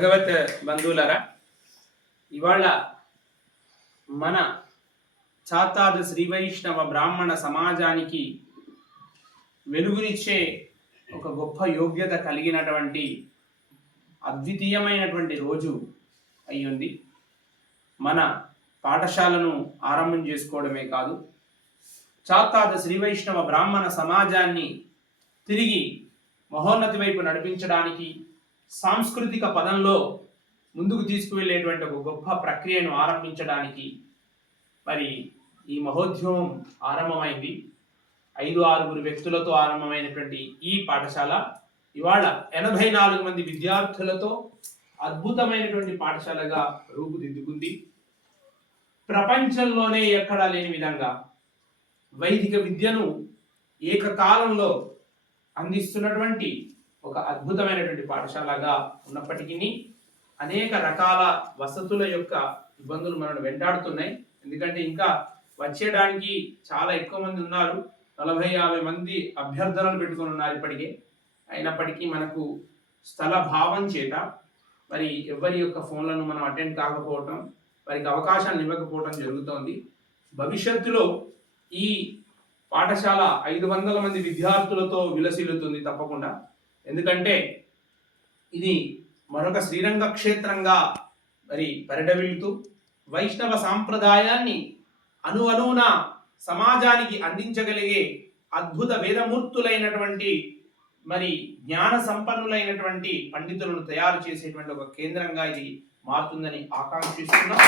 భగవత్ బంధువులారా, ఇవాళ మన చాతాద శ్రీ వైష్ణవ బ్రాహ్మణ సమాజానికి వెలుగునిచ్చే ఒక గొప్ప యోగ్యత కలిగినటువంటి అద్వితీయమైనటువంటి రోజు అయ్యింది. మన పాఠశాలను ఆరంభం చేసుకోవడమే కాదు, చాతాద శ్రీ వైష్ణవ బ్రాహ్మణ సమాజాన్ని తిరిగి మహోన్నతి వైపు నడిపించడానికి, సాంస్కృతిక పదంలో ముందుకు తీసుకువెళ్ళేటువంటి ఒక గొప్ప ప్రక్రియను ఆరంభించడానికి మరి ఈ మహోద్యమం ఆరంభమైంది. 5-6 వ్యక్తులతో ఆరంభమైనటువంటి ఈ పాఠశాల ఇవాళ 84 మంది విద్యార్థులతో అద్భుతమైనటువంటి పాఠశాలగా రూపుదిద్దుకుంది. ప్రపంచంలోనే ఎక్కడా లేని విధంగా వైదిక విద్యను ఏకకాలంలో అందిస్తున్నటువంటి ఒక అద్భుతమైనటువంటి పాఠశాలగా ఉన్నప్పటికీ అనేక రకాల వసతుల యొక్క ఇబ్బందులు మనల్ని వెంటాడుతున్నాయి. ఎందుకంటే ఇంకా వచ్చేయడానికి చాలా ఎక్కువ మంది ఉన్నారు. 40-50 మంది అభ్యర్థనలు పెట్టుకొని ఉన్నారు ఇప్పటికే. అయినప్పటికీ మనకు స్థల భావం చేత మరి ఎవరి యొక్క ఫోన్లను మనం అటెండ్ కాకపోవటం, వారికి అవకాశాన్ని ఇవ్వకపోవటం జరుగుతోంది. భవిష్యత్తులో ఈ పాఠశాల 500 మంది విద్యార్థులతో విలసిల్లుతుంది తప్పకుండా. ఎందుకంటే ఇది మరొక శ్రీరంగ క్షేత్రంగా మరి పరిడవిల్లుతూ వైష్ణవ సాంప్రదాయాన్ని అణువణువున సమాజానికి అందించగలిగే అద్భుత వేదమూర్తులైనటువంటి మరి జ్ఞాన సంపన్నులైనటువంటి పండితులను తయారు చేసేటువంటి ఒక కేంద్రంగా ఇది మారుతుందని ఆకాంక్షిస్తున్నాం.